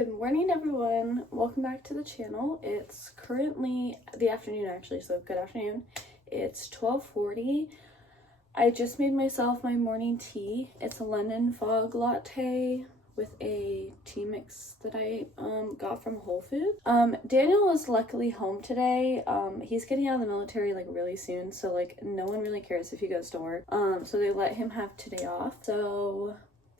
Good morning, everyone. Welcome back to the channel. It's currently the afternoon, actually, so good afternoon. It's 12:40. I just made myself my morning tea. It's a lemon fog latte with a tea mix that I got from Whole Foods. Daniel is luckily home today. He's getting out of the military like really soon, so like no one really cares if he goes to work. So they let him have today off. So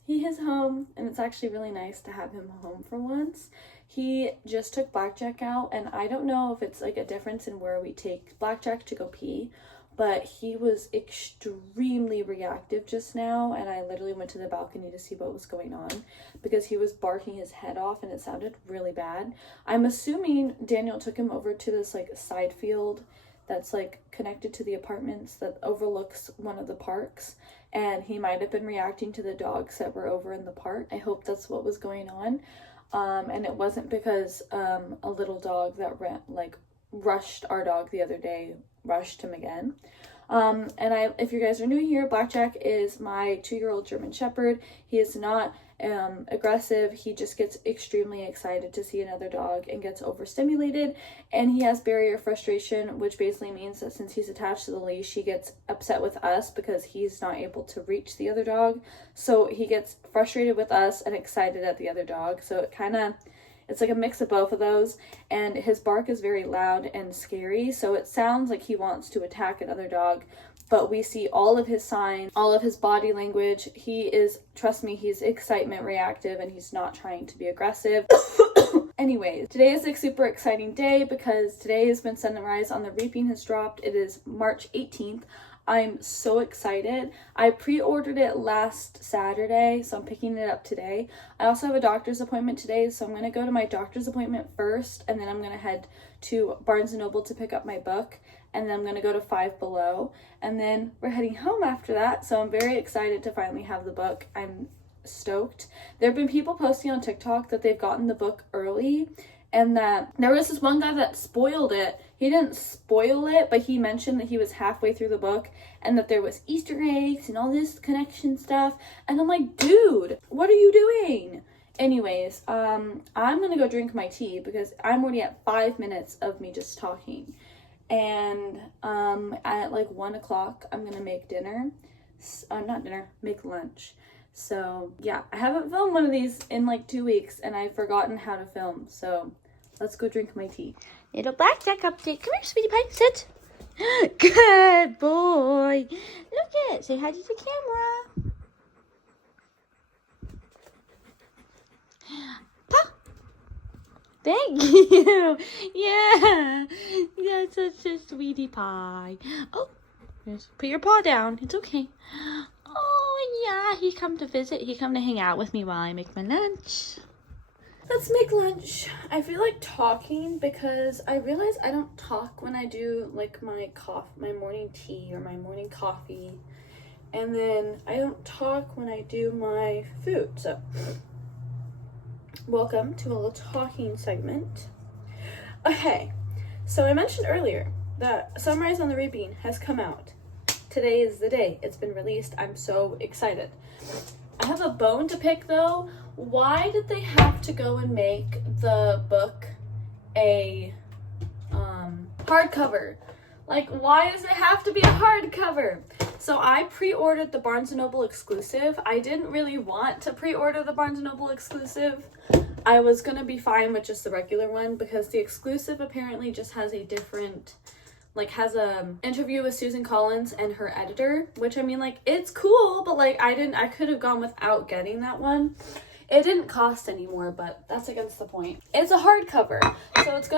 he is home, and it's actually really nice to have him home for once. He just took Blackjack out, and I don't know if it's like a difference in where we take Blackjack to go pee, but he was extremely reactive just now, and I literally went to the balcony to see what was going on because he was barking his head off and it sounded really bad. I'm assuming Daniel took him over to this like side field that's like connected to the apartments that overlooks one of the parks, and he might have been reacting to the dogs that were over in the park. I hope that's what was going on. And it wasn't because a little dog that rushed our dog the other day rushed him again. If you guys are new here, Blackjack is my 2-year-old German Shepherd. He is not aggressive. He just gets extremely excited to see another dog and gets overstimulated, and he has barrier frustration, which basically means that since he's attached to the leash, he gets upset with us because he's not able to reach the other dog. So he gets frustrated with us and excited at the other dog. So it's like a mix of both of those, and his bark is very loud and scary, so it sounds like he wants to attack another dog, but we see all of his signs, all of his body language. He is, trust me, he's excitement reactive, and he's not trying to be aggressive. Anyways, today is a super exciting day because today has been sunrise on the reaping has dropped. It is March 18th. I'm so excited. I pre-ordered it last Saturday, so I'm picking it up today. I also have a doctor's appointment today, so I'm going to go to my doctor's appointment first, and then I'm going to head to Barnes & Noble to pick up my book, and then I'm going to go to Five Below, and then we're heading home after that, so I'm very excited to finally have the book. I'm stoked. There have been people posting on TikTok that they've gotten the book early, and that there was this one guy that spoiled it. He didn't spoil it, but he mentioned that he was halfway through the book and that there was Easter eggs and all this connection stuff. And I'm like, dude, what are you doing? Anyways, I'm gonna go drink my tea because I'm already at 5 minutes of me just talking. And at like 1 o'clock, I'm gonna make dinner. Make lunch. So yeah, I haven't filmed one of these in like 2 weeks, and I've forgotten how to film. So let's go drink my tea. Little Blackjack update. Come here, sweetie pie. Sit. Good boy. Look it. Say hi to the camera. Pa. Thank you. Yeah. That's such a sweetie pie. Oh, put your paw down. It's okay. Oh, yeah. He come to visit. He come to hang out with me while I make my lunch. Let's make lunch. I feel like talking because I realize I don't talk when I do like my morning tea or my morning coffee, and then I don't talk when I do my food. So welcome to a little talking segment. Okay, so I mentioned earlier that Sunrise on the Reaping has come out. Today is the day. It's been released. I'm so excited. I have a bone to pick though. Why did they have to go and make the book a hardcover? Like, why does it have to be a hardcover? So I pre-ordered the Barnes & Noble exclusive. I didn't really want to pre-order the Barnes & Noble exclusive. I was gonna be fine with just the regular one because the exclusive apparently just has a different, has a interview with Susan Collins and her editor, which I mean, like, it's cool, but like I could have gone without getting that one. It didn't cost any more, but that's against the point. It's a hardcover, so it's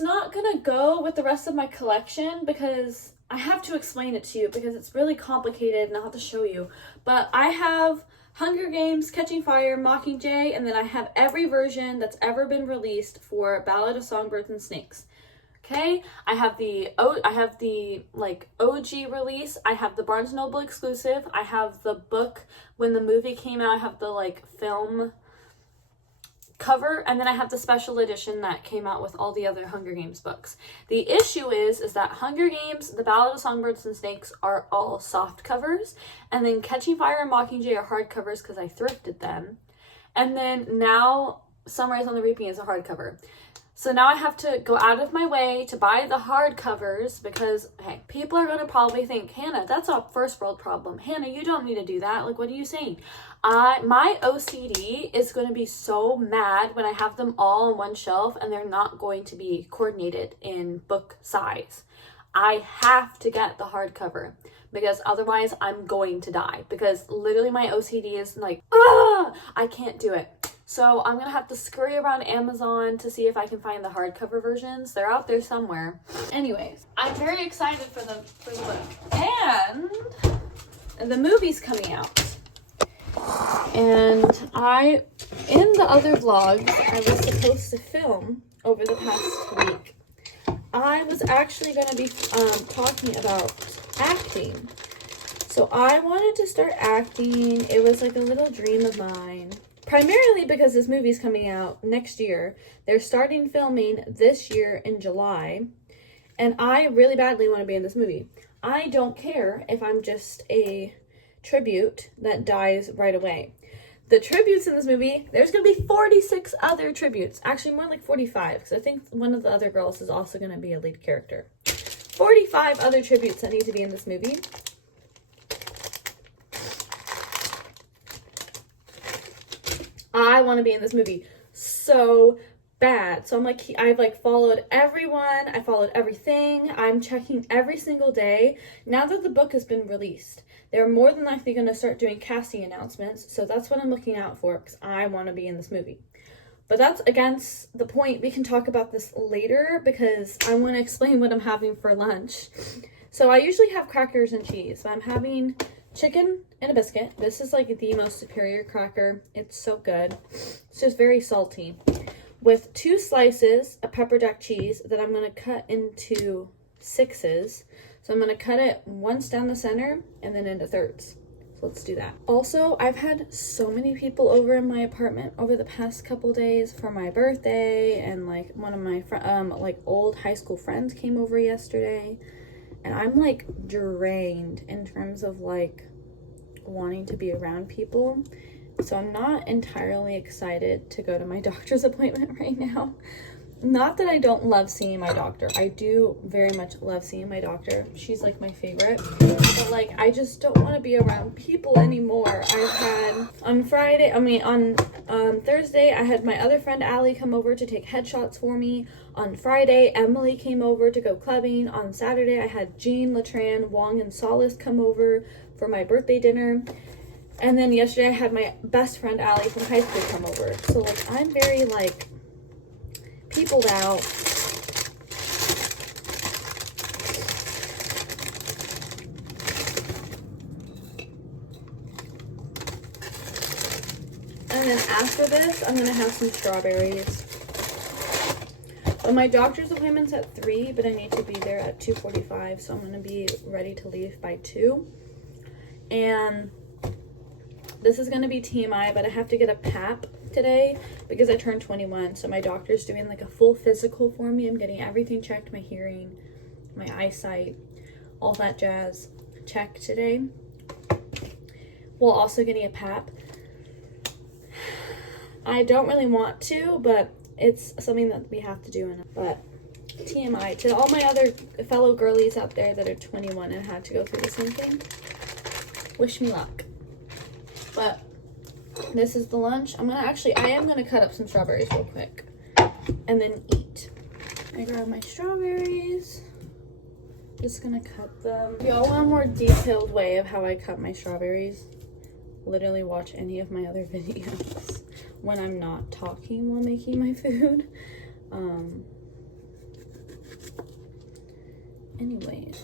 not gonna go with the rest of my collection because I have to explain it to you because it's really complicated and I'll have to show you. But I have Hunger Games, Catching Fire, Mockingjay, and then I have every version that's ever been released for Ballad of Songbirds and Snakes. Okay, I have the OG release. I have the Barnes & Noble exclusive. I have the book when the movie came out. I have the film cover, and then I have the special edition that came out with all the other Hunger Games books. The issue is that Hunger Games, the Ballad of Songbirds and Snakes are all soft covers, and then Catching Fire and Mockingjay are hard covers because I thrifted them. And then now Sunrise on the Reaping is a hardcover. So now I have to go out of my way to buy the hardcovers because, hey, people are going to probably think, Hannah, that's a first world problem. Hannah, you don't need to do that. Like, what are you saying? My OCD is going to be so mad when I have them all on one shelf and they're not going to be coordinated in book size. I have to get the hardcover because otherwise I'm going to die, because literally my OCD is like, I can't do it. So I'm going to have to scurry around Amazon to see if I can find the hardcover versions. They're out there somewhere. Anyways, I'm very excited for the book. And the movie's coming out. And in the other vlogs I was supposed to film over the past week, I was actually going to be talking about acting. So I wanted to start acting. It was like a little dream of mine. Primarily because this movie's coming out next year. They're starting filming this year in July. And I really badly want to be in this movie. I don't care if I'm just a tribute that dies right away. The tributes in this movie, there's going to be 46 other tributes. Actually, more like 45, because I think one of the other girls is also going to be a lead character. 45 other tributes that need to be in this movie. I want to be in this movie so bad. So I'm like, I've like followed everyone. I followed everything. I'm checking every single day. Now that the book has been released, they're more than likely going to start doing casting announcements. So that's what I'm looking out for, because I want to be in this movie. But that's against the point. We can talk about this later because I want to explain what I'm having for lunch. So I usually have crackers and cheese, but I'm having chicken and a biscuit. This is like the most superior cracker. It's so good. It's just very salty. With 2 slices of pepper jack cheese that I'm going to cut into 6s. So I'm going to cut it once down the center and then into 3rds. So let's do that. Also, I've had so many people over in my apartment over the past couple days for my birthday, and like one of my like old high school friends came over yesterday. And I'm like drained in terms of like wanting to be around people. So I'm not entirely excited to go to my doctor's appointment right now. Not that I don't love seeing my doctor. I do very much love seeing my doctor. She's like my favorite. But like, I just don't want to be around people anymore. I've had on Thursday, I had my other friend Allie come over to take headshots for me. On Friday, Emily came over to go clubbing. On Saturday, I had Jean, Latran, Wong, and Solace come over for my birthday dinner. And then yesterday, I had my best friend Allie from high school come over. So like, I'm very like peopled out. And then after this, I'm gonna have some strawberries. So my doctor's appointment's at 3, but I need to be there at 2:45, so I'm gonna be ready to leave by 2. And this is gonna be TMI, but I have to get a PAP today because I turned 21. So my doctor's doing like a full physical for me. I'm getting everything checked, my hearing, my eyesight, all that jazz checked today. While also getting a PAP. I don't really want to, but it's something that we have to do. But TMI to all my other fellow girlies out there that are 21 and had to go through the same thing. Wish me luck. But this is the lunch. I am gonna cut up some strawberries real quick and then eat. I grab my strawberries. Just gonna cut them. If y'all want a more detailed way of how I cut my strawberries, literally watch any of my other videos when I'm not talking while making my food. Anyways.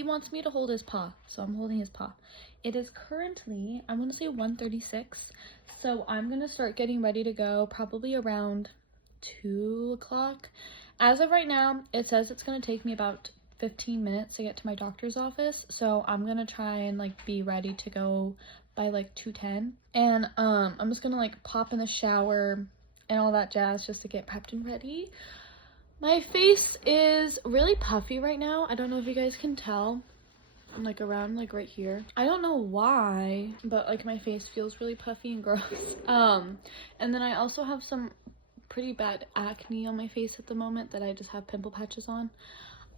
he wants me to hold his paw, so I'm holding his paw. It is currently, I want to say 1:36, so I'm going to start getting ready to go probably around 2 o'clock. As of right now, it says it's going to take me about 15 minutes to get to my doctor's office, so I'm going to try and like be ready to go by like 2:10. And I'm just going to like pop in the shower and all that jazz just to get prepped and ready. My face is really puffy right now. I don't know if you guys can tell. I'm like around like right here. I don't know why, but like my face feels really puffy and gross. And then I also have some pretty bad acne on my face at the moment that I just have pimple patches on.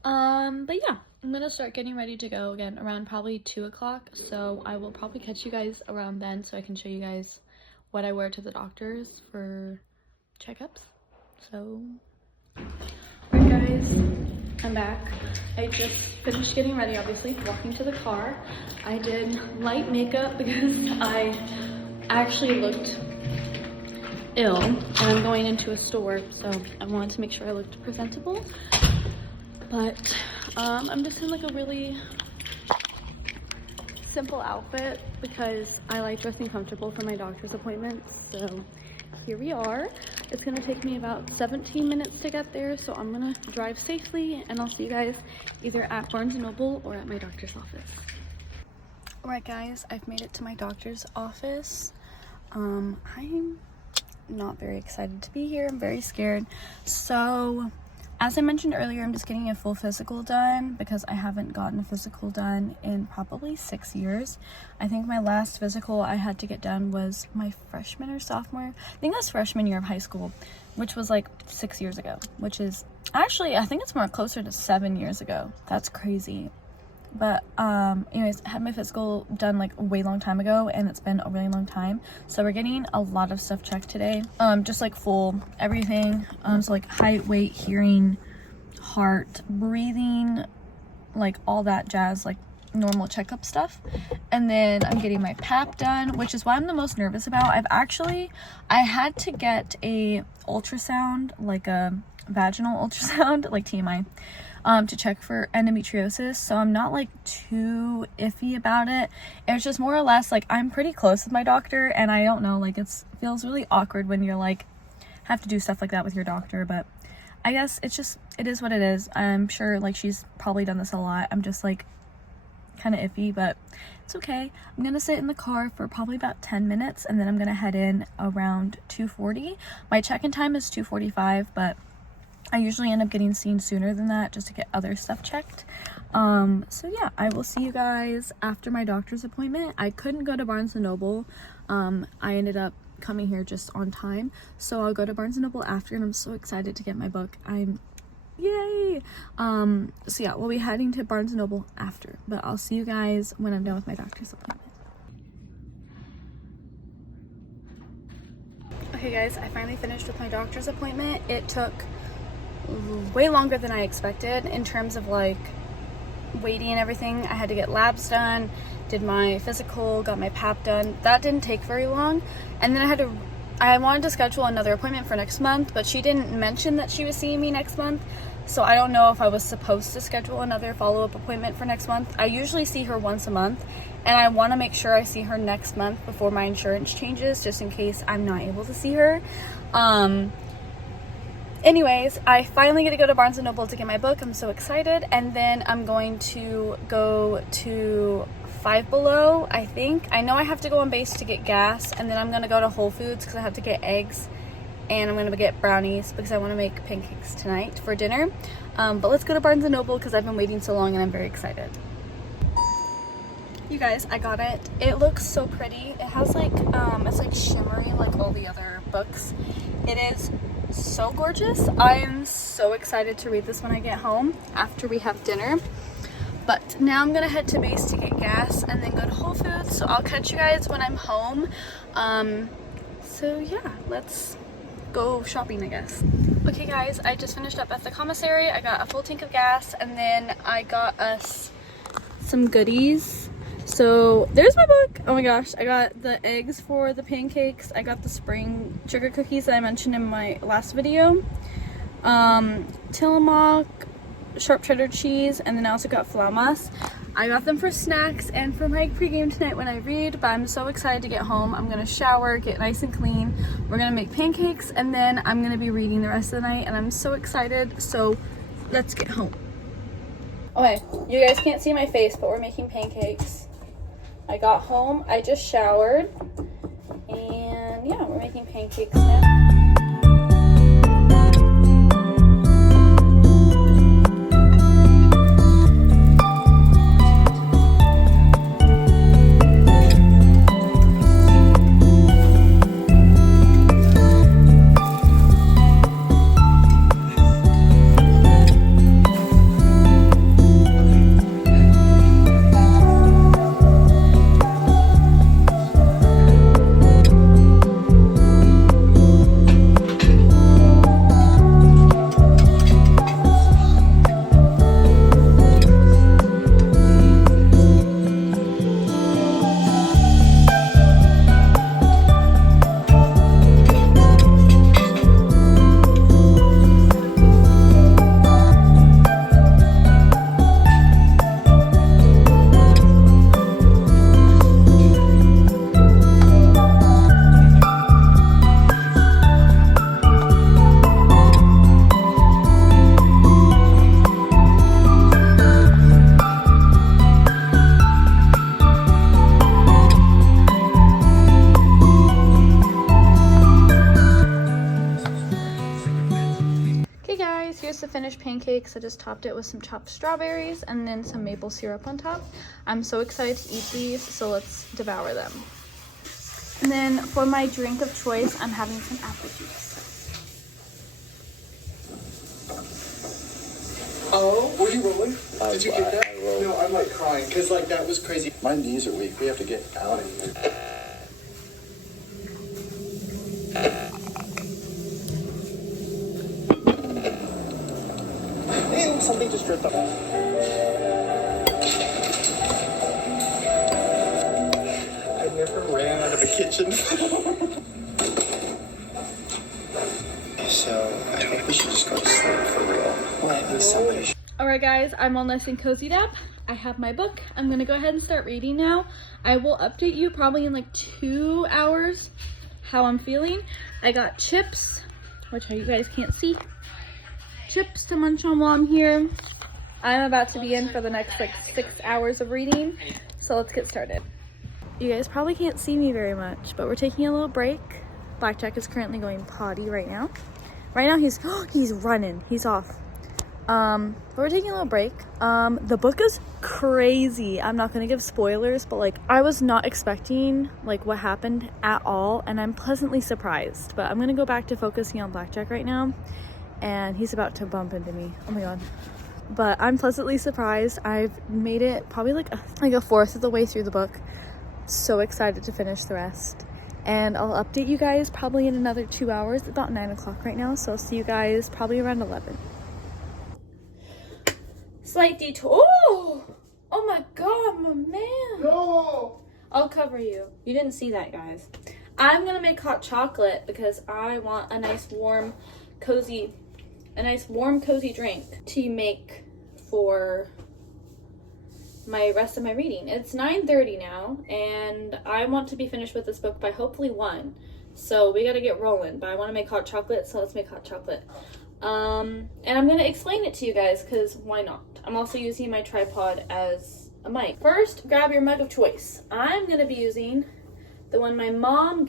But yeah, I'm gonna start getting ready to go again around probably 2 o'clock. So I will probably catch you guys around then so I can show you guys what I wear to the doctors for checkups. So, alright guys, I'm back. I just finished getting ready, obviously, walking to the car. I did light makeup because I actually looked ill and I'm going into a store, so I wanted to make sure I looked presentable. But I'm just in like a really simple outfit because I like dressing comfortable for my doctor's appointments. So here we are. It's gonna take me about 17 minutes to get there, so I'm gonna drive safely and I'll see you guys either at Barnes & Noble or at my doctor's office. Alright guys, I've made it to my doctor's office. I'm not very excited to be here. I'm very scared. So as I mentioned earlier, I'm just getting a full physical done because I haven't gotten a physical done in probably 6 years. I think my last physical I had to get done was my freshman or sophomore. I think that's freshman year of high school, which was like 6 years ago, which is actually, I think it's more closer to 7 years ago. That's crazy. But anyways, I had my physical done like a way long time ago and it's been a really long time. So we're getting a lot of stuff checked today. Just like full everything. So like height, weight, hearing, heart, breathing, like all that jazz, like normal checkup stuff. And then I'm getting my pap done, which is what I'm the most nervous about. I had to get a ultrasound, like a vaginal ultrasound, like TMI. To check for endometriosis, so I'm not like too iffy about it. It was just more or less like I'm pretty close with my doctor, and I don't know, like it feels really awkward when you're like have to do stuff like that with your doctor, but I guess it is what it is. I'm sure like she's probably done this a lot. I'm just like kind of iffy, but it's okay. I'm gonna sit in the car for probably about 10 minutes and then I'm gonna head in around 2:40. My check-in time is 2:45, but I usually end up getting seen sooner than that just to get other stuff checked. So yeah, I will see you guys after my doctor's appointment. I couldn't go to Barnes & Noble. I ended up coming here just on time. So I'll go to Barnes & Noble after and I'm so excited to get my book. Yay! So yeah, we'll be heading to Barnes & Noble after. But I'll see you guys when I'm done with my doctor's appointment. Okay guys, I finally finished with my doctor's appointment. It took way longer than I expected in terms of like waiting and everything. I had to get labs done, did my physical, got my pap done. That didn't take very long. And then I wanted to schedule another appointment for next month, but she didn't mention that she was seeing me next month. So I don't know if I was supposed to schedule another follow-up appointment for next month. I usually see her once a month and I want to make sure I see her next month before my insurance changes, just in case I'm not able to see her. Anyways, I finally get to go to Barnes & Noble to get my book. I'm so excited. And then I'm going to go to Five Below, I think. I know I have to go on base to get gas. And then I'm going to go to Whole Foods because I have to get eggs. And I'm going to get brownies because I want to make pancakes tonight for dinner. But let's go to Barnes & Noble because I've been waiting so long and I'm very excited. You guys, I got it. It looks so pretty. It has like, it's like shimmery like all the other books. It is so gorgeous. I am so excited to read this when I get home after we have dinner. But now I'm gonna head to base to get gas and then go to Whole Foods. So I'll catch you guys when I'm home. So yeah, let's go shopping, I guess. Okay guys, I just finished up at the commissary. I got a full tank of gas and then I got us some goodies. So there's my book. Oh my gosh, I got the eggs for the pancakes. I got the spring sugar cookies that I mentioned in my last video. Tillamook, sharp cheddar cheese, and then I also got flaumas. I got them for snacks and for my pregame tonight when I read, but I'm so excited to get home. I'm gonna shower, get nice and clean. We're gonna make pancakes, and then I'm gonna be reading the rest of the night, and I'm so excited. So let's get home. Okay, you guys can't see my face, but we're making pancakes. I got home, I just showered, and yeah, we're making pancakes now. Here's the finished pancakes. I just topped it with some chopped strawberries and then some maple syrup on top. I'm so excited to eat these, so let's devour them. And then for my drink of choice, I'm having some apple juice. Oh, were you rolling? Did you get that? No, I'm like crying because like that was crazy. My knees are weak. We have to get out of here. Ew, something just dripped up. I never ran out of a kitchen. So I think we should just go to sleep for real. Well, at least somebody should. Alright guys, I'm all nice and cozied up. I have my book. I'm gonna go ahead and start reading now. I will update you probably in like 2 hours how I'm feeling. I got chips, which you guys can't see. Chips to munch on while I'm here. I'm about to be in for the next like 6 hours of reading, so let's get started. You guys probably can't see me very much, but we're taking a little break. Blackjack is currently going potty right now. Right now he's running, he's off. But we're taking a little break. The book is crazy. I'm not gonna give spoilers, but like I was not expecting like what happened at all, and I'm pleasantly surprised. But I'm gonna go back to focusing on Blackjack right now. And he's about to bump into me. Oh my god. But I'm pleasantly surprised. I've made it probably like a fourth of the way through the book. So excited to finish the rest. And I'll update you guys probably in another 2 hours. It's about 9 o'clock right now. So I'll see you guys probably around 11. Slight detour. Oh my god, my man. No! I'll cover you. You didn't see that, guys. I'm gonna make hot chocolate because I want a nice warm cozy drink to make for my rest of my reading. It's 9:30 now, and I want to be finished with this book by hopefully 1. So we gotta get rolling, but I want to make hot chocolate, so let's make hot chocolate. And I'm gonna explain it to you guys, because why not? I'm also using my tripod as a mic. First, grab your mug of choice. I'm gonna be using the one my mom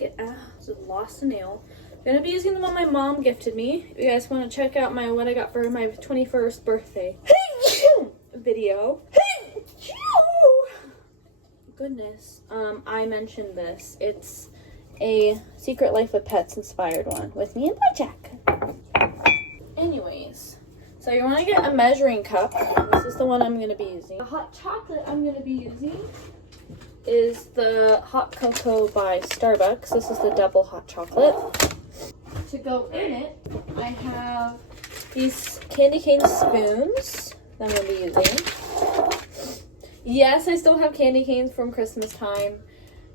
lost a nail. I'm gonna be using the one my mom gifted me. If you guys want to check out what I got for my 21st birthday video. Goodness, I mentioned this. It's a Secret Life of Pets inspired one with me and Blackjack. Anyways, so you want to get a measuring cup. This is the one I'm gonna be using. The hot chocolate I'm gonna be using is the hot cocoa by Starbucks. This is the double hot chocolate. To go in it, I have these candy cane spoons that I'm going to be using. Yes, I still have candy canes from Christmas time.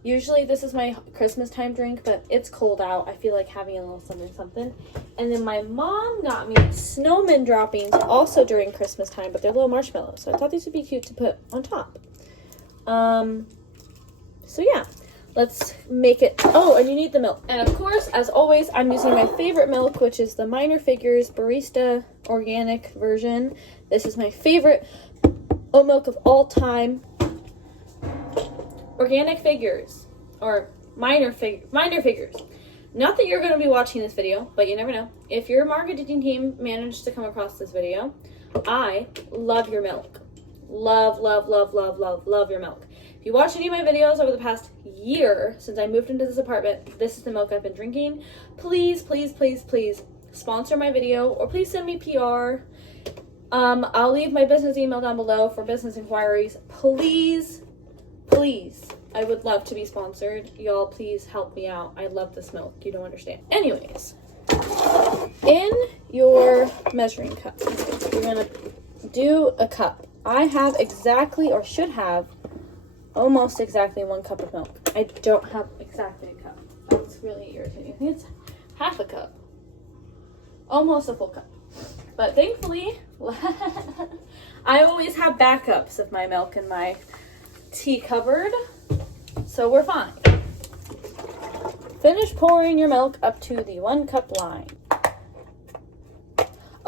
Usually this is my Christmas time drink, but it's cold out. I feel like having a little something. And then my mom got me snowman droppings also during Christmas time, but they're little marshmallows. So I thought these would be cute to put on top. So yeah, let's make it. Oh, and you need the milk. And of course, as always, I'm using my favorite milk, which is the Minor Figures Barista Organic version. This is my favorite oat milk of all time. Organic Figures, or Minor Figures. Not that you're going to be watching this video, but you never know. If your marketing team managed to come across this video, I love your milk. Love, love, love, love, love, love your milk. If you watch any of my videos over the past year, since I moved into this apartment, this is the milk I've been drinking. Please, please, please, please sponsor my video, or please send me PR. I'll leave my business email down below for business inquiries. Please, please, I would love to be sponsored. Y'all, please help me out. I love this milk. You don't understand. Anyways, in your measuring cup, you're going to do a cup. I have exactly, or should have, almost exactly 1 cup of milk. I don't have exactly a cup. That's really irritating. I think it's half a cup. Almost a full cup. But thankfully, I always have backups of my milk in my tea cupboard. So we're fine. Finish pouring your milk up to the 1 cup line.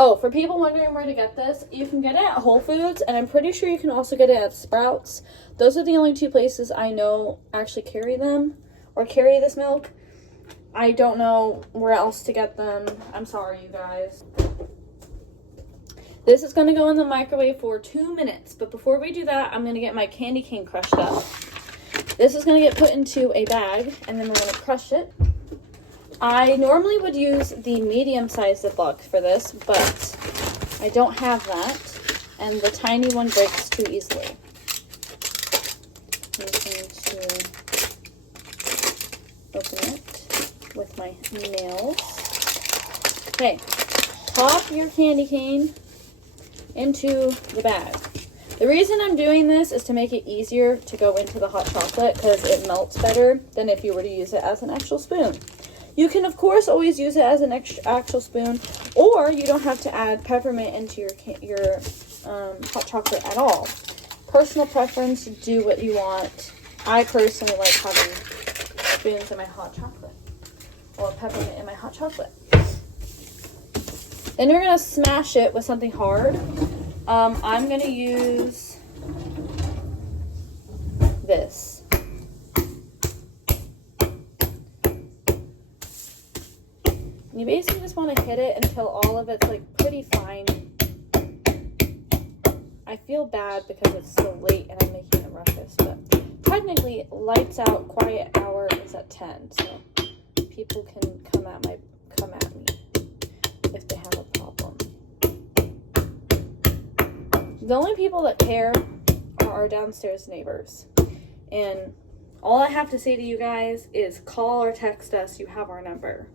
Oh, for people wondering where to get this, you can get it at Whole Foods, and I'm pretty sure you can also get it at Sprouts. Those are the only 2 places I know actually carry them, or carry this milk. I don't know where else to get them. I'm sorry, you guys. This is going to go in the microwave for 2 minutes, but before we do that, I'm going to get my candy cane crushed up. This is going to get put into a bag, and then we're going to crush it. I normally would use the medium-sized Ziploc for this, but I don't have that, and the tiny one breaks too easily. I'm just going to open it with my nails. Okay, pop your candy cane into the bag. The reason I'm doing this is to make it easier to go into the hot chocolate because it melts better than if you were to use it as an actual spoon. You can, of course, always use it as an actual spoon, or you don't have to add peppermint into your hot chocolate at all. Personal preference, do what you want. I personally like having spoons in my hot chocolate, or peppermint in my hot chocolate. Then you're going to smash it with something hard. I'm going to use this. You basically just want to hit it until all of it's like pretty fine. I feel bad because it's so late and I'm making a ruckus, but technically lights out quiet hour is at 10, so people can come at me if they have a problem. The only people that care are our downstairs neighbors, and all I have to say to you guys is call or text us. You have our number.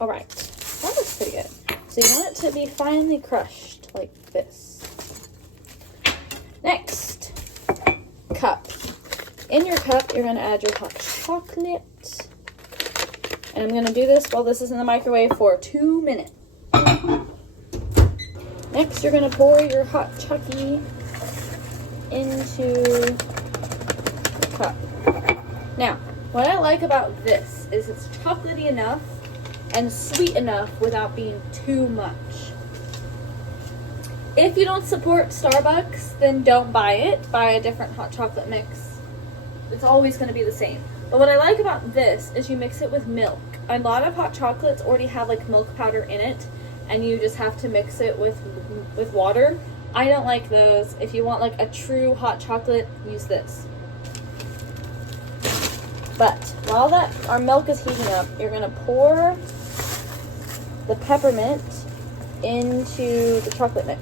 All right, that looks pretty good. So you want it to be finely crushed like this. Next, cup. In your cup, you're going to add your hot chocolate. And I'm going to do this while this is in the microwave for 2 minutes. Next, you're going to pour your hot chucky into the cup. Now, what I like about this is it's chocolatey enough and sweet enough without being too much. If you don't support Starbucks, then don't buy it. Buy a different hot chocolate mix. It's always going to be the same. But what I like about this is you mix it with milk. A lot of hot chocolates already have like milk powder in it, and you just have to mix it with water. I don't like those. If you want like a true hot chocolate, use this. But while our milk is heating up, you're going to pour the peppermint into the chocolate mix.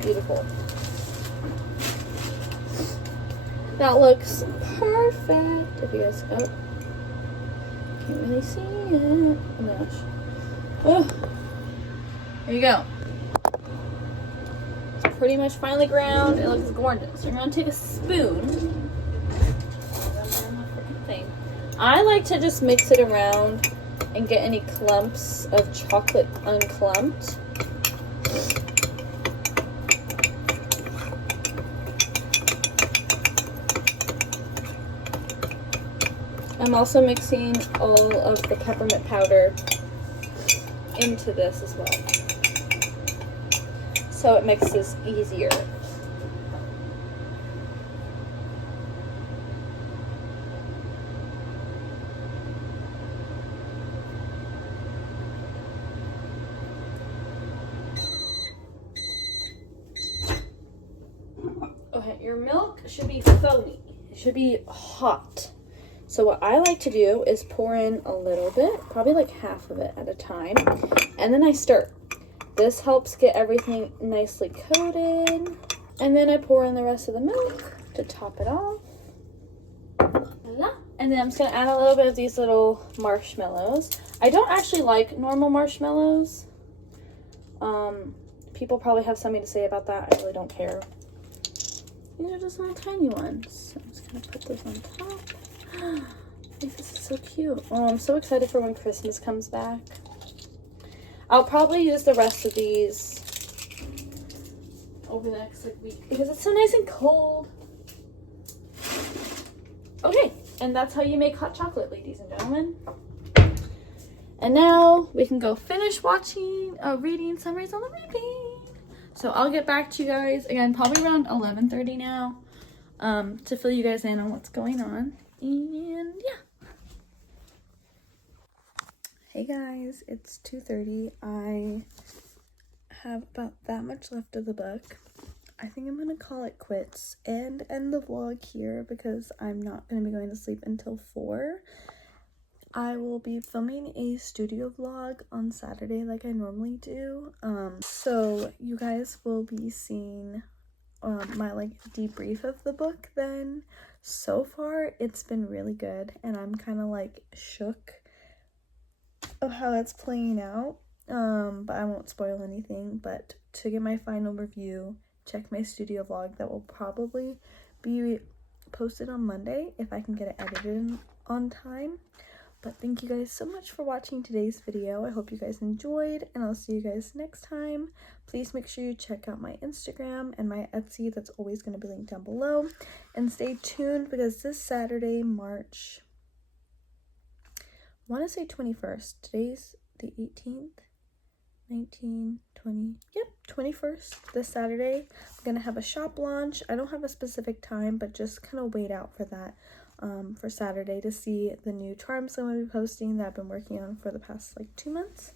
Beautiful. That looks perfect. If you guys, oh, can't really see it. Oh my gosh. Oh, there you go. It's pretty much finely ground. It looks gorgeous. So you're gonna take a spoon. I like to just mix it around and get any clumps of chocolate unclumped. I'm also mixing all of the peppermint powder into this as well, so it mixes easier. Okay, your milk should be foamy. It should be hot. So what I like to do is pour in a little bit, probably like half of it at a time, and then I stir. This helps get everything nicely coated, and then I pour in the rest of the milk to top it off. Voila. And then I'm just gonna add a little bit of these little marshmallows. I don't actually like normal marshmallows. People probably have something to say about that. I really don't care. These are just little tiny ones. So I'm just gonna put those on top. I think this is so cute. Oh, I'm so excited for when Christmas comes back. I'll probably use the rest of these over the next week because it's so nice and cold. Okay, and that's how you make hot chocolate, ladies and gentlemen. And now we can go finish reading Sunrise on the Repeat. So I'll get back to you guys again, probably around 11:30 now, to fill you guys in on what's going on. And yeah. Hey guys, it's 2:30. I have about that much left of the book. I think I'm gonna call it quits and end the vlog here because I'm not gonna be going to sleep until 4. I will be filming a studio vlog on Saturday like I normally do. So you guys will be seeing my debrief of the book then. So far it's been really good and I'm kind of shook of how it's playing out, but I won't spoil anything. But to get my final review, check my studio vlog that will probably be posted on Monday if I can get it edited on time. But thank you guys so much for watching today's video. I hope you guys enjoyed, and I'll see you guys next time. Please make sure you check out my Instagram and my Etsy. That's always going to be linked down below. And stay tuned because this Saturday, March, I want to say 21st. Today's the 18th, 19, 20, yep, 21st. This Saturday, I'm going to have a shop launch. I don't have a specific time, but just kind of wait out for that. For Saturday to see the new charms I'm going to be posting that I've been working on for the past 2 months.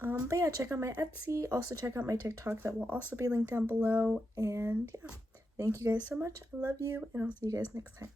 But yeah, check out my Etsy. Also check out my TikTok that will also be linked down below. And yeah, thank you guys so much. I love you, and I'll see you guys next time.